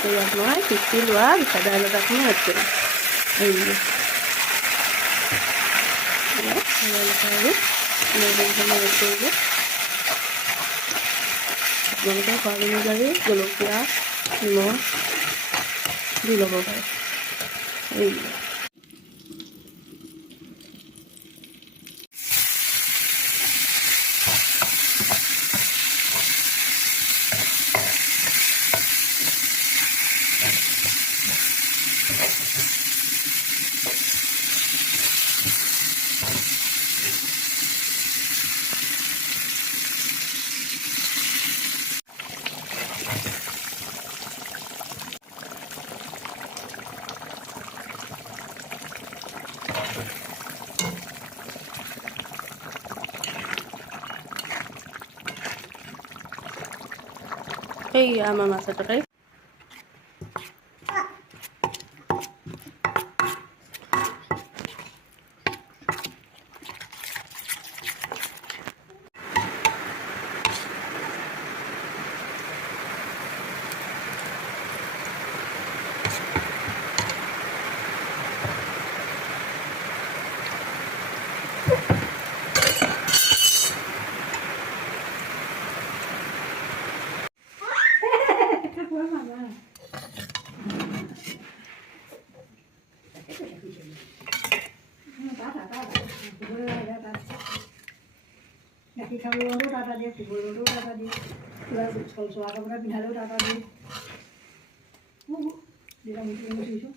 তো ইয়াত মই পিচি লোৱা মিঠা দাইল আটাখিনি এড কৰিম এই আপোনালোকে সোৱাদ অনুযায়ী জলকীয়া নিমখ দি ল'ব পাৰে এই আমাৰ মাছৰ তৰকাৰী গাখীৰ খাবলৈও টাটা দিয়ে, শুবলৈও টাটা দিয়ে, কিবা চলচলা কাপোৰ পিন্ধালেও টাটা দিয়ে। যেতিয়া মুঠি চুইছোঁ